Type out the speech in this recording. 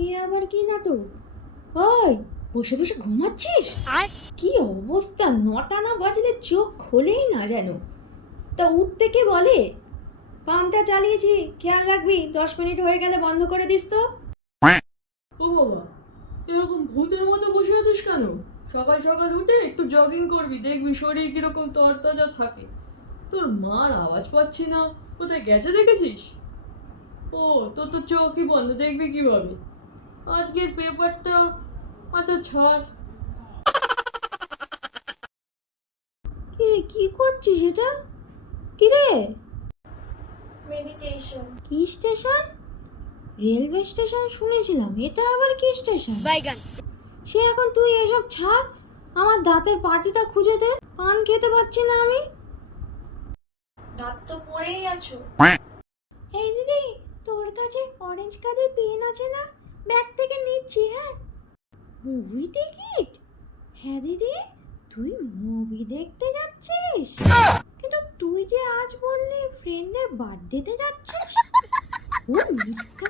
এ আবার কি নাটক? ওই, বসে বসে ঘুমাচ্ছিস? আর কি অবস্থা, 9টা না বাজলে চোখ খোলেই না যেন। তা উঠতে কে বলে? পাম্পটা চালিয়েছি, খেয়াল রাখবি, 10 মিনিট হয়ে গেলে বন্ধ করে দিস তো। ও বাবা, এরকম ভূতের মতো বসে আছিস কেন? সকাল সকাল উঠে একটু জগিং করবি, দেখবি শরীর কিরকম তরতাজা থাকে। তোর মার আওয়াজ পাচ্ছি না, কোথায় গেছে দেখেছিস? ও, তোর তো চোখই বন্ধ, দেখবি কিভাবে? আজকের পেপারটা আচ্ছা ছাড়। কি রে, কি করছিস এটা? কি রে? মেডিটেশন। কি স্টেশন? রেলওয়ে স্টেশন শুনেছিলাম, এটা আবার কি স্টেশন? বাইগান। সে এখন তুই এসব ছাড়, আমার দাঁতের পাটিটা খুঁজে দে, পান খেতে পাচ্ছি না আমি। দাঁত তো পড়েই আছো। এই দিদি, তোর কাছে অরেঞ্জ কালারের পেন আছে না? ব্যাগ থেকে নিচ্ছি। হ্যাঁ, মুভি টিকিট? হ্যাঁ দিদি, তুই মুভি দেখতে যাচ্ছিস? কিন্তু তুই যে আজ বললি ফ্রেন্ডের বার্থডেতে যাচ্ছিস। ও মিথ্যা